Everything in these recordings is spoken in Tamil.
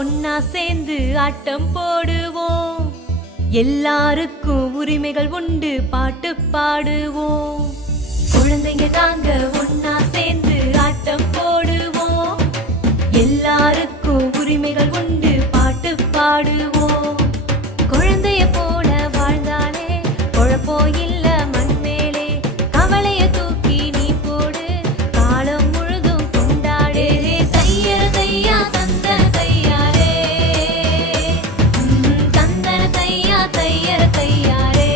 ஒன்னா சேர்ந்து ஆட்டம் போடுவோம். எல்லாருக்கும் உரிமைகள் உண்டு, பாட்டு பாடுவோம். குழந்தைங்க நாங்க ஒன்னா சேர்ந்து ஆட்டம் போடுவோம். எல்லாருக்கும் உரிமைகள் உண்டு, பாட்டு பாடுவோம். குழந்தைய போல வாழ்ந்தாலே குழப்போ இல்ல மண் மேலே. கவலைய தூக்கி நீ போடு, காலம் முழுதும் கொண்டாடு. தையர தையா தந்தன தையாரே, தந்தன தையா தையர தையாரே.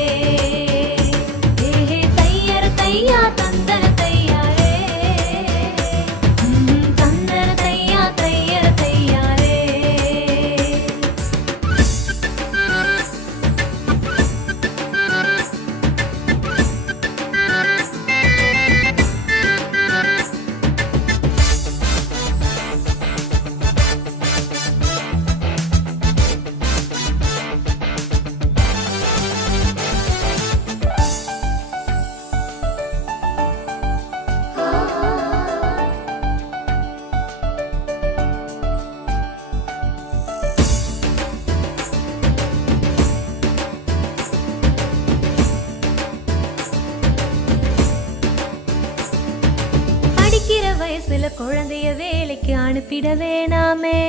தையர தையா தந்தன தையாரே, தந்தன தையா தையர தையாரே. படிக்கிற வயசுல குழந்தைய வேலைக்கு அனுப்பிட வேணாமே.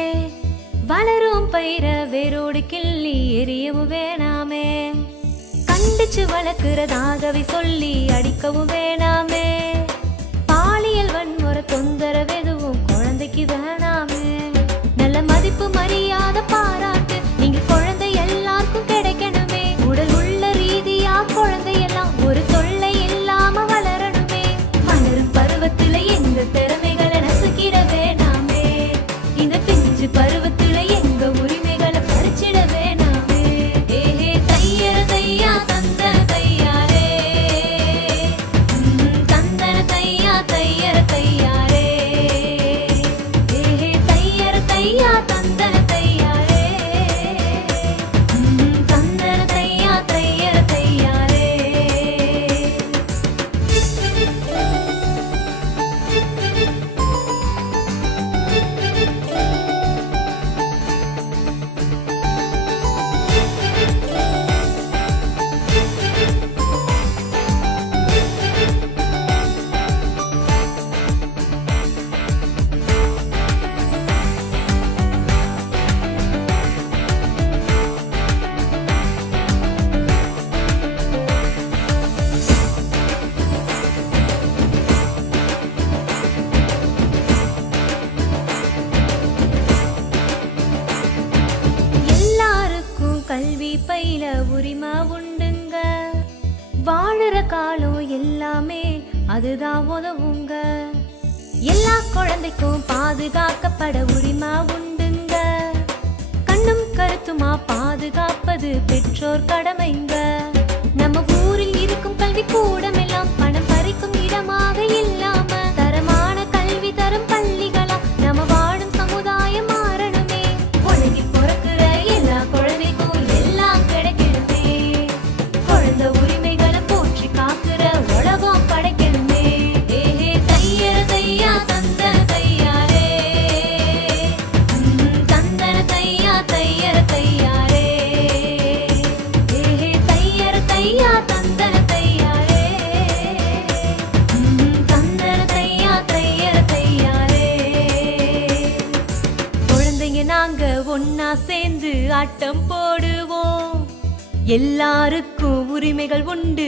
வளரும் பயிர வேரோடு கிள்ளி எரியவும் வேணாமே. கண்டிச்சு வளர்க்கிறதாகவே சொல்லி அடிக்கவும் வேணாமே. பாலியல் வன்முறை தொந்தரவு எதுவும் குழந்தைக்கு வேணாமே. நல்ல மதிப்பு மரியாதை பாராட்டு நீங்க குழந்தை எல்லாருக்கும் கிடைக்கணுமே. உடல் உள்ள ரீதியா குழந்தையெல்லாம் ஒரு தொல்லை இல்லாம வளரணுமே. வளரும் பருவத்துல எங்க திறமைகளை நசுக்கிட வேணாமே. இந்த பிஞ்சு பருவத்துல எங்க உரிமைகளை பறிச்சிட வேணாமே. தையர தையா தந்தன தையாரே, தந்தன தையா தையர தையாரே. தையர தையா தந்தன தையாரே, தந்தன தையா தையர தையாரே. எல்லாருக்கும் கல்வி பயில உரிமை உண்டுங்க. வாழுற காலம் எல்லாமே அதுதான் உதவுங்க. எல்லா குழந்தைக்கும் பாதுகாக்கப்பட உரிமை உண்டுங்க. கண்ணும் கருத்துமா பாதுகாப்பது பெற்றோர் கடமைங்க. நம்ம ஊரில் இருக்கும் கல்வி கூடம் எல்லாம் பணம் பறிக்கும் இடமாக இல்லாம தரமான கல்வி தரும் பள்ளிகளா நம்ம வாழும் சமுதாயம் மாறணுமே. உலகில் பிறக்கிற எல்லா குழந்தைக்கும் எல்லாம் கிடைக்கணுமே. குழந்தை உரிமைகளை போற்றி காக்கிற உலகம் படைக்கணுமே. தையர தையா தந்தன தையாரே, தந்தன தையா தையர தையாரே. தையர தையா தந்தன தையாரே, தந்தன தையா தையர தையாரே. குழந்தைங்க நாங்க ஒன்னா சேர்ந்து ஆட்டம் போடுவோம். எல்லாருக்கும் உரிமைகள் உண்டு.